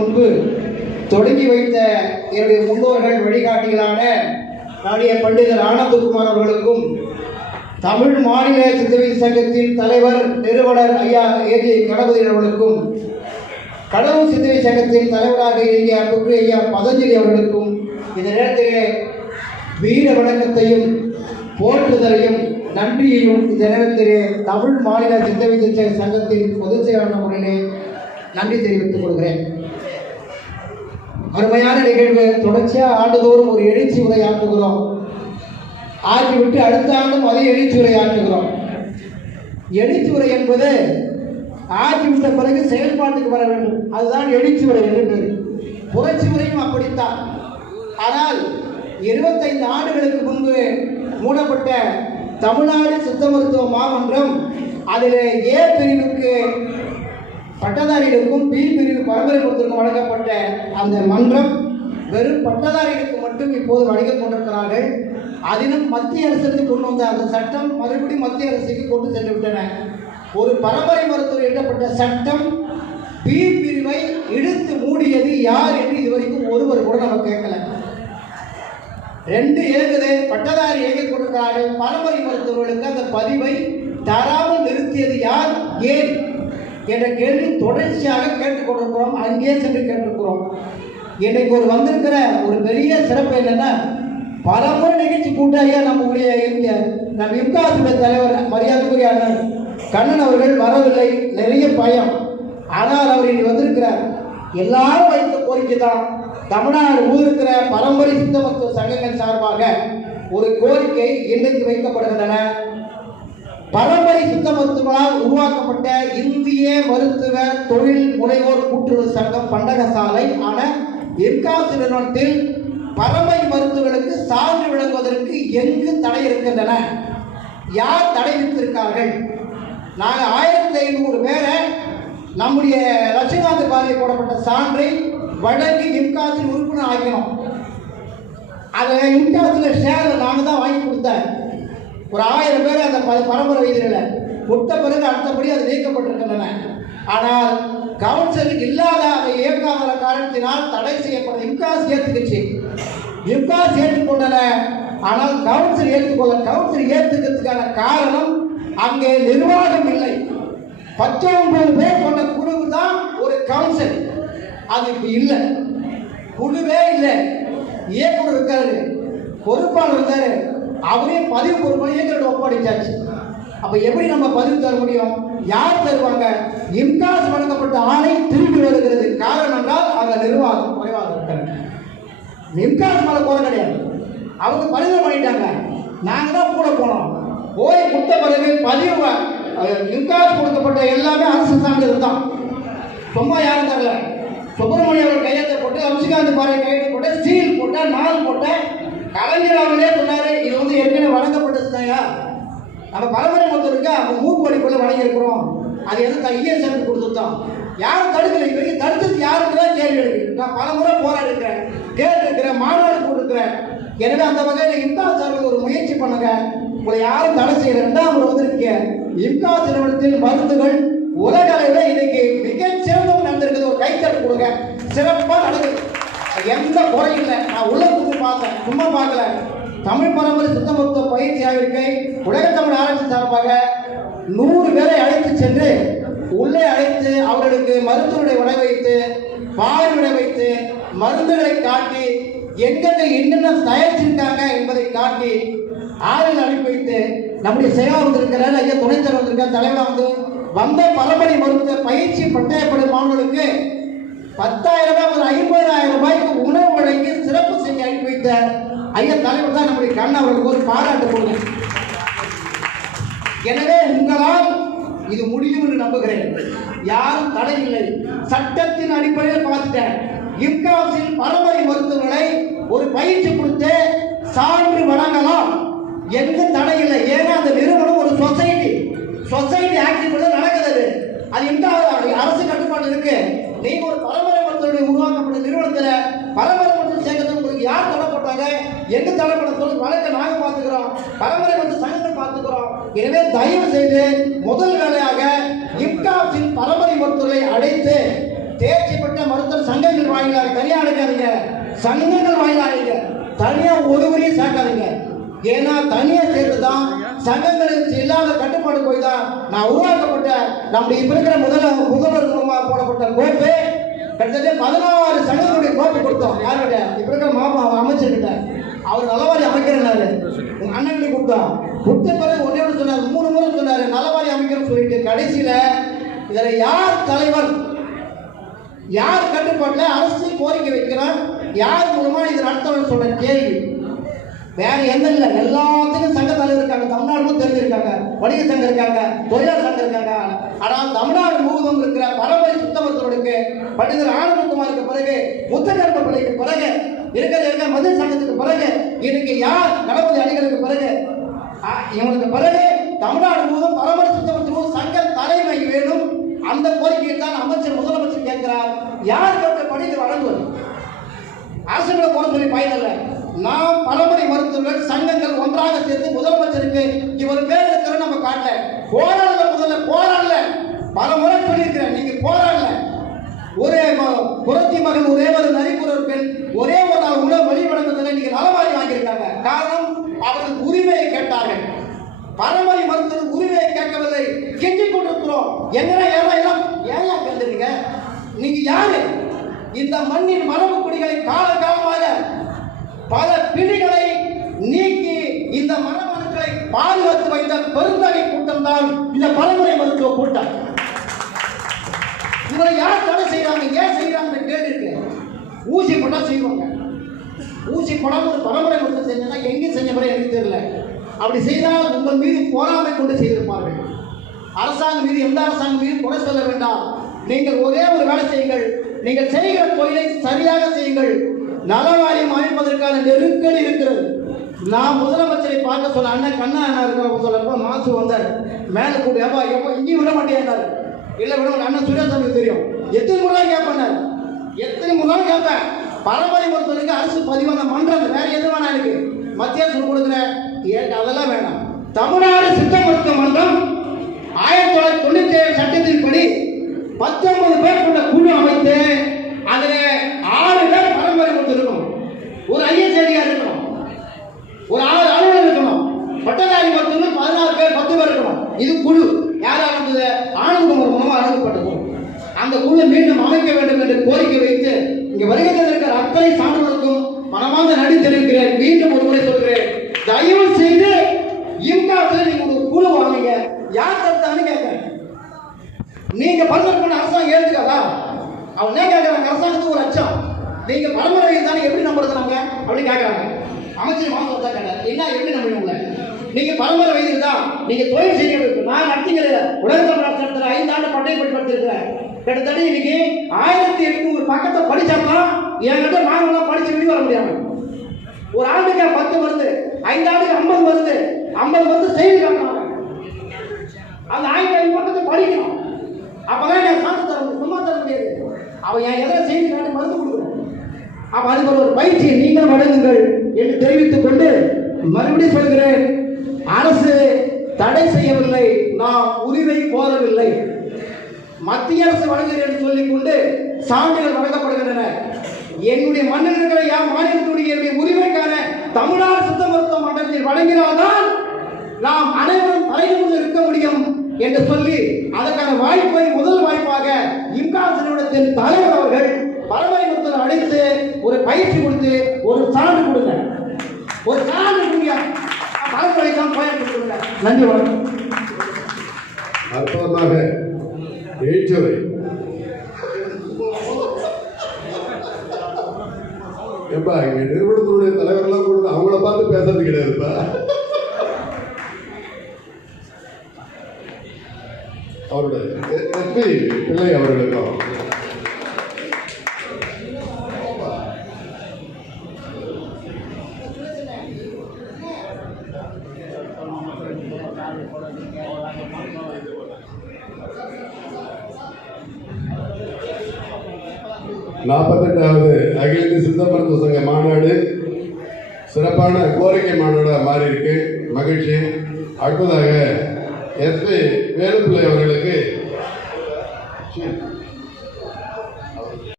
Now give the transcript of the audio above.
முன்பு தொடங்கி வைத்த என்னுடைய முன்னோர்கள் வழிகாட்டிகளான நாடிய பண்டிதர் ஆனந்தகுமார் அவர்களுக்கும் தமிழ் மாநில சித்தவியல் சங்கத்தின் தலைவர் நிறுவனர் ஐயா ஏஜி கணபதி அவர்களுக்கும் கடவுள் சிந்தனை சங்கத்தின் தலைவராக இயங்கிய அன்புக்கு ஐயா பதஞ்சலி அவர்களுக்கும் இந்த நேரத்திலே வீர வணக்கத்தையும் போற்றுதலையும் நன்றியையும் இந்த நேரத்திலே தமிழ் மாநில சித்தவித்த சங்கத்தின் பொதுச் செயலாளர் முறையிலே நன்றி தெரிவித்துக் கொள்கிறேன். அருமையான நிகழ்வு. தொடர்ச்சியாக ஆண்டுதோறும் ஒரு எழுச்சி உரையாற்றுகிறோம். ஆற்றி விட்டு அடுத்த ஆண்டும் அதே எழுச்சி உரையாற்றுகிறோம். எழுச்சி உரை என்பது ஆட்சி விட்ட பிறகு செயல்பாட்டுக்கு வர வேண்டும். அதுதான் எழுச்சி உரை என்று பேர். புரட்சி உரையும் அப்படித்தான். ஆனால் இருபத்தைந்து ஆண்டுகளுக்கு முன்பு மூடப்பட்ட தமிழ்நாடு சித்த மருத்துவ மாமன்றம் அதில் ஏ பிரிவுக்கு பட்டதாரிகளுக்கும் பீர் பிரிவு பரம்பரை மருத்துவருக்கும் வழங்கப்பட்ட அந்த மன்றம் வெறும் பட்டதாரிகளுக்கு மட்டும் இப்போது வழங்கிக் கொண்டிருக்கிறார்கள். அதிலும் மத்திய அரசுக்கு கொண்டு வந்த அந்த சட்டம் மறுபடியும் மத்திய அரசுக்கு கொண்டு சென்று விட்டன. ஒரு பரம்பரை மருத்துவர் எட்டப்பட்ட சட்டம் பி பிரிவை இழுத்து மூடியது யார் என்று இதுவரைக்கும் ஒருவர் கூட நம்ம கேட்கல. ரெண்டு இயங்குது பட்டதாரி இயங்கிக் கொண்டிருக்கிறார்கள். பரம்பரை மருத்துவர்களுக்கு அந்த பதிவை தராமல் நிறுத்தியது யார்? ஏன்? என்ற கேள்வி தொடர்ச்சியாக கேட்டுக்கொண்டிருக்கிறோம். அங்கே சென்று கேட்டிருக்கிறோம். இன்றைக்கு ஒரு வந்திருக்கிற ஒரு பெரிய சிறப்பு என்னன்னா பல முறை நிகழ்ச்சி கூட்ட ஐயா நம்முடைய இங்க நம் இம்காசுடைய தலைவர் மரியாதைக்குரிய அண்ணன் கண்ணன் அவர்கள் வரவில்லை. நிறைய பயம். ஆனால் அவர் இன்று வந்திருக்கிறார். எல்லாரும் வைத்த கோரிக்கை தான். தமிழ்நாடு ஊருக்கிற பரம்பரை சித்த மருத்துவ சங்கங்கள் சார்பாக ஒரு கோரிக்கை இன்றைக்கு வைக்கப்படுகின்றன. பரம்பரை சித்த மருத்துவரால் உருவாக்கப்பட்ட இந்திய மருத்துவ தொழில் முனைவோர் கூட்டுறவு சங்கம் பண்டகசாலை ஆன இர்காசு நிறுவனத்தில் பரம்பரை மருத்துவர்களுக்கு சான்று விளங்குவதற்கு எங்கு தடை இருக்கின்றன? யார் தடை விதித்திருக்கார்கள் நாங்கள் ஆயிரத்தி ஐநூறு பேரை நம்முடைய லட்சுமிகாந்த் பாதையில் போடப்பட்ட சான்றை வழங்கி இம்காசில் உறுப்பினர் ஆக்கினோம். அதை இம்காசில் ஷேரை நாங்கள் தான் வாங்கி கொடுத்தேன். ஒரு ஆயிரம் பேர் அந்த பரம்பரை வைத்தியர்கள் கொடுத்த பிறகு அடுத்தபடி அது நீக்கப்பட்டிருக்கின்றன. ஆனால் கவுன்சிலிங் இல்லாத அதை இயக்காத காரணத்தினால் தடை செய்யப்பட்ட இம்காஸ் ஏற்றுக்கிச்சு இம்காஸ் ஏற்றுக்கொண்டன. ஆனால் கவுன்சில் ஏற்றுக்கொள்ள கவுன்சில் ஏற்றுக்கிறதுக்கான காரணம் அங்கே நிர்வாகம் இல்லை. பத்தொன்பது பேர் கொண்ட குழு தான் ஒரு கவுன்சில் அது இப்போ இல்லை. குழுவே இல்லை. இயக்குனர் இருக்காரு. பொறுப்பாளர் இருக்காரு. அவரே பதிவு பொறுப்பாக இயக்குனர் ஒப்படைச்சாச்சு. அப்போ எப்படி நம்ம பதிவு தர முடியும்? யார் தருவாங்க? இம்காஸ் வழங்கப்பட்ட ஆணை திரும்பி வருகிறது. காரணம் என்றால் அங்கே நிர்வாகம் குறைவாக இருக்கிறது இம்காஸ் மேலே குறை கிடையாது. அவங்க பதிவு பண்ணிட்டாங்க. நாங்கள் தான் கூட போனோம். போய் கொடுத்த பிறகு பதிவு இம்காஸ் கொடுக்கப்பட்ட எல்லாமே அரசு சான்றிதழ் தான். சும்மா யாரும் தரல. சுப்பிரமணியம் அவர் கையெழுத்து போட்டு அம்சிகாந்த் பாறை கையெழுத்து போட்டு சீல் போட்ட நாள் போட்ட கலைஞர் அவர்களே சொன்னாரு இது வந்து ஏற்கனவே வழங்கப்பட்டதுதாயா நம்ம பரம்பரை மொத்தருக்கு அவங்க மூக்கு வடிக்குள்ள வழங்கியிருக்கிறோம். அது எதுக்கு ஐஎஸ்எம் கொடுத்துருந்தோம் யாரும் தடுக்கலை. இது வரைக்கும் தடுத்தது யாருக்கு தான் கேள்வி இருக்கு நான் பல முறை போராடி இருக்கிறேன் கேட்டிருக்கிறேன் மாநாடு போட்டிருக்கிறேன். எனவே அந்த வகையில் இம்காஸ் சார்பில் ஒரு முயற்சி பண்ணுங்க. உங்களை யாரும் தடை செய்யல. ரெண்டாம் முறை வந்திருக்கீங்க. இம்காஸ் நிறுவனத்தில் மருந்துகள் உலக அளவில் இன்னைக்கு மிகச் சிறந்தம் நடந்திருக்குது ஒரு கைத்தட்டு கொடுங்க. சிறப்பாக நடக்குது எந்த குறையும் இல்லை நான் உள்ளத்துக்கு பார்த்தேன். சும்மா பார்க்கல. தமிழ் பரம்பரை சுத்த மருத்துவ பயிற்சி ஆய்விற்கை உலகத்தமிழ் ஆராய்ச்சி சார்பாக நூறு பேரை அழைத்து சென்று உள்ளே அழைத்து அவர்களுக்கு மருத்துவரை உடை வைத்து பால் விட வைத்து மருந்துகளை காட்டி எங்கெங்க என்னென்ன தயாரிச்சிருக்காங்க என்பதை காட்டி ஆளுநர் அனுப்பி வைத்து நம்முடைய செயலாளர் வந்திருக்கிறார் ஐயா துணைத் தலைவர் வந்திருக்கார் தலைவராக வந்து வந்த பரம்பரை மருத்துவ பயிற்சி பட்டயப்படும் மாணவர்களுக்கு பத்தாயிரம் ரூபாய் ஒரு ஐம்பதாயிரம் ரூபாய்க்கு உணவு வழங்கி சிறப்பு செஞ்சு அனுப்பி வைத்த ஐயா தலைவர் தான் நம்முடைய கண்ணன் அவர்களுக்கு ஒரு பாராட்டு கொடுங்க. எனவே உங்களால் இது முடியும் என்று நம்புகிறேன். யாரும் தடை இல்லை. சட்டத்தின் அடிப்படையில் பார்த்துட்டேன். இம்காசில் பரம்பரை மருத்துவர்களை ஒரு பயிற்சி கொடுத்து சான்று வழங்கலாம். எந்த தடை இல்லை. ஏன்னா அந்த நிறுவனம் ஒரு சொசைட்டி. சொசைட்டி ஆக்டிவிட்டி நடக்குது அது. அது இந்த அரசு கட்டுப்பாடு இருக்கு நீங்க ஒரு பரம்பரை மருத்துவருடைய உருவாக்கப்பட்ட நிறுவனத்துல பரம்பரை மருத்துவ சேர்க்கறது உங்களுக்கு யார் தடை போட்டாங்க எங்க தடை சொல்லி வழக்க நாங்க பாத்துக்கிறோம் பரம்பரை வந்து சங்கங்கள் பாத்துக்கிறோம் எனவே தயவு செய்து முதல் வேலையாக இம்காப்ஸின் பரம்பரை மருத்துவரை அழைத்து தேர்ச்சி பெற்ற மருத்துவர் சங்கங்கள் வாயிலாக தனியா அழைக்காதீங்க சங்கங்கள் வாயிலாக தனியா ஒருவரையும் சேர்க்காதீங்க. ஏன்னா தனியா சேர்த்து தான் சங்கங்களுக்கு இல்லாத கட்டுப்பாடு போய் தான் நான் உருவாக்கப்பட்ட நம்முடைய இப்ப இருக்கிற முதல முதல்வர் மூலமாக போடப்பட்ட கோப்பு கிட்டத்தட்ட பதினாறு சங்கங்களுடைய கோப்பு கொடுத்தோம். யார்கிட்ட இப்ப இருக்கிற மாமா அமைச்சர்கிட்ட. அமைக்கிறனாரு கொடுத்தான் கொடுத்த. பிறகு ஒன்னே ஒன்று சொன்னார் மூணு முறை சொன்னாரு நலவாரி அமைக்கிறோம்னு சொல்லிட்டு கடைசியில இதுல யார் தலைவர் யார் கட்டுப்பாட்டில் அரசு கோரிக்கை வைக்கிறார்? யார் மூலமா இது நடத்தணும்னு சொன்ன கேள்வி. வேற எந்த இல்லை. எல்லாத்துக்கும் சங்க தலைவர் இருக்காங்க. தமிழ்நாடு தெரிஞ்சிருக்காங்க. வணிக சங்கம் இருக்காங்க. தொழிலாளர் சங்கம் இருக்காங்க. ஆனால் தமிழ்நாடு முழுவதும் இருக்கிற பரம்பரை சுத்தமருத்துவருக்கு பண்டிதர் ஆனந்தகுமாருக்கு பிறகு முத்தகர்ம பிள்ளைக்கு பிறகு இருக்கிற இருக்க மது சங்கத்துக்கு பிறகு இன்னைக்கு யார் கணபதி அணிகளுக்கு பிறகு? இவங்களுக்கு பிறகு தமிழ்நாடு முழுவதும் பரம்பரை சுத்தமருத்துவ சங்க தலைமை வேணும். அந்த கோரிக்கையை தான் அமைச்சர் முதலமைச்சர் கேட்கிறார். யார் கட்டப்படி இது வழங்குவது? அரசுகளை போட சொல்லி பயனில்லை நாம் பலமுறை மருத்துவர்கள் சங்கங்கள் ஒன்றாக சேர்ந்து முதலமைச்சருக்கு இவர் பேர் இருக்கிற நம்ம காட்டல. போராடல முதல்ல போராடல. பல முறை சொல்லியிருக்கிறேன் நீங்க போராடல. ஒரே ம- புரட்சி மகன் ஒரே ஒரு நரிக்குற ஒரு பெண் ஒரே ஒரு நாள் உணவு வழி வழங்குவதில் நீங்க நலவாரி வாங்கியிருக்காங்க காரணம் அவர்கள் உரிமையை கேட்டார்கள் பரம்பரை மருத்துவர் உரிமையை கேட்கவில்லை கெஞ்சி கொண்டிருக்கிறோம் எங்கடா ஏதா எல்லாம் ஏன் கேட்டுறீங்க நீங்க யாரு இந்த மண்ணின் மரபு குடிகளை காலகாலமாக பல பிடிகளை நீக்கி இந்த மரபணுக்களை பாதுகாத்து வைத்த பெருந்தகை கூட்டம் தான் இந்த பரம்பரை மருத்துவ கூட்டம். இவரை யார் தடை செய்யறாங்க ஏன் செய்யறாங்க கேள்வி இருக்கு. ஊசி போட்டா செய்வாங்க. ஊசி போடாம ஒரு பரம்பரை மருத்துவம் செஞ்சா எங்கேயும் செஞ்ச முறை எனக்கு தெரியல. அப்படி செய்தால் உங்கள் மீது போராமை கொண்டு செய்திருப்பார்கள். அரசாங்கம் மீது எந்த அரசாங்கம் மீது குறை சொல்ல வேண்டாம். நீங்கள் ஒரே ஒரு வேலை செய்யுங்கள். நீங்கள் செய்கிற தொழிலை சரியாக செய்யுங்கள். நலவாரியம் அமைப்பதற்கான நெருக்கடி இருக்கிறது. நான் முதலமைச்சரை பார்க்க சொல்ல அண்ணன் கண்ணா அண்ணா இருக்கிற சொல்லப்ப மாசு வந்தார். மேலே கூட எப்பா எப்போ? இங்கேயும் விட மாட்டேன்னாரு இல்லை விட அண்ணன் சுரேஷ் தெரியும். எத்தனை முறை கேட்பேன் எத்தனை முறை கேட்பேன். பரம்பரை பொறுத்தவரைக்கும் அரசு பதிவான மன்றம் வேற எது வேணா எனக்கு மத்திய அரசு கொடுக்குற ஏன் அதெல்லாம் வேணாம். தமிழ்நாடு சித்த மருத்துவ மன்றம் ஆயிரத்தி தொள்ளாயிரத்தி தொண்ணூத்தி ஏழு சட்டத்தின்படி பத்தொன்பது பேர் கொண்ட குழு அமைத்து அதில் ஆறு பேர் பரம்பரை கொடுத்துருக்கணும் ஒரு ஐஎஸ் இருக்கணும். ஒரு ஆறு அலுவலர் இருக்கணும். பட்டதாரி மருத்துவர்கள் பதினாறு பேர் பத்து பேர் இருக்கணும். இது குழு. யார் ஆரம்பிச்சது ஆனந்தகுமார் மூலமாக அணுகப்பட்டது அந்த குழு மீண்டும் அமைக்க வேண்டும் என்று கோரிக்கை வைத்து இங்கே வருகிறது இருக்கிற அத்தனை சான்றுகளுக்கும் மனமாக நடி தெரிவிக்கிறேன். மீண்டும் ஒரு முறை சொல்கிறேன். தயவு செய்து இம்காத்துல நீங்க ஒரு குழு வாங்குங்க யார் தடுத்தான்னு கேட்கிறேன் நீங்க பரிந்துரை பண்ண அரசாங்கம் ஏற்றுக்காதா அவன் என்ன கேட்கறாங்க அரசாங்கத்துக்கு ஒரு அச்சம் நீங்க பரம்பரை தானே எப்படி நம்புறதுனாங்க அப்படின்னு கேட்கறாங்க அமைச்சர் மாசம் தான் கேட்டார் என்ன எப்படி நம்புறீங்க உங்களை நீங்க பரம்பரை தான் நீங்க தொழில் செய்ய நான் நடத்திக்கிற உலகத்தில் நடத்துற ஐந்து ஆண்டு பட்டய படி படிச்சிருக்கிறேன் கிட்டத்தட்ட இன்னைக்கு ஆயிரத்தி எட்நூறு பக்கத்தை படிச்சாதான் என்கிட்ட நாங்களாம் படிச்சு வெளியே வர முடியாம ஒரு ஆண்டுக்கு பத்து வருது ஐந்து ஆண்டுக்கு ஐம்பது வருது ஐம்பது வருது செய்தி காட்டுறாங்க. அந்த ஆயிரத்தி ஐந்து பக்கத்தை படிக்கணும். அப்பதான் என் சான்று தர முடியும். சும்மா தர முடியாது. அவன் என் எதிர செய்தி காட்டி மருந்து கொடுக்கணும் அப்ப அதுக்கு ஒரு பயிற்சி நீங்கள் வழங்குங்கள் என்று தெரிவித்துக் கொண்டு மறுபடியும் சொல்கிறேன். அரசு தடை செய்யவில்லை நாம் உரிமை கோரவில்லை. மத்திய அரசு வழங்குகிறது என்று சொல்லிக் கொண்டு சான்றிதழ் வழங்கப்படுகின்றன. என்னுடைய மண்ணில் இருக்கிற என் மாநிலத்துடைய என்னுடைய உரிமைக்கான தமிழ்நாடு சித்த மருத்துவ மன்றத்தில் வழங்கினால்தான் நாம் அனைவரும் தலைநிமிர்ந்து இருக்க முடியும் என்று சொல்லி அதற்கான வாய்ப்பை முதல் வாய்ப்பாக இம்காஸ் நிறுவனத்தின் தலைவர் அவர்கள் பரம்பரை அழைத்து ஒரு பயிற்சி கொடுத்து ஒரு சான்று கொடுங்க ஒரு சான்று கொடுங்க பரம்பரை தான் பயன்படுத்தி கொடுங்க நன்றி வணக்கம். அற்புதமாக ஏற்றவை ஏப்பா இங்க நிறுவனத்தினுடைய தலைவரெல்லாம் கூட அவங்கள பார்த்து பேசுறது கிடையாதுப்பா அவருடைய எஸ்பி பிள்ளை அவர்களுக்கும். நாற்பத்தெட்டாவது அகில இந்திய சித்த மருத்துவ சங்க மாநாடு. சிறப்பான கோரிக்கை மாநாடாக மாறி இருக்கு மகிழ்ச்சி. அடுத்ததாக எஸ்பி வேலுப்பிள்ளை அவர்களுக்கு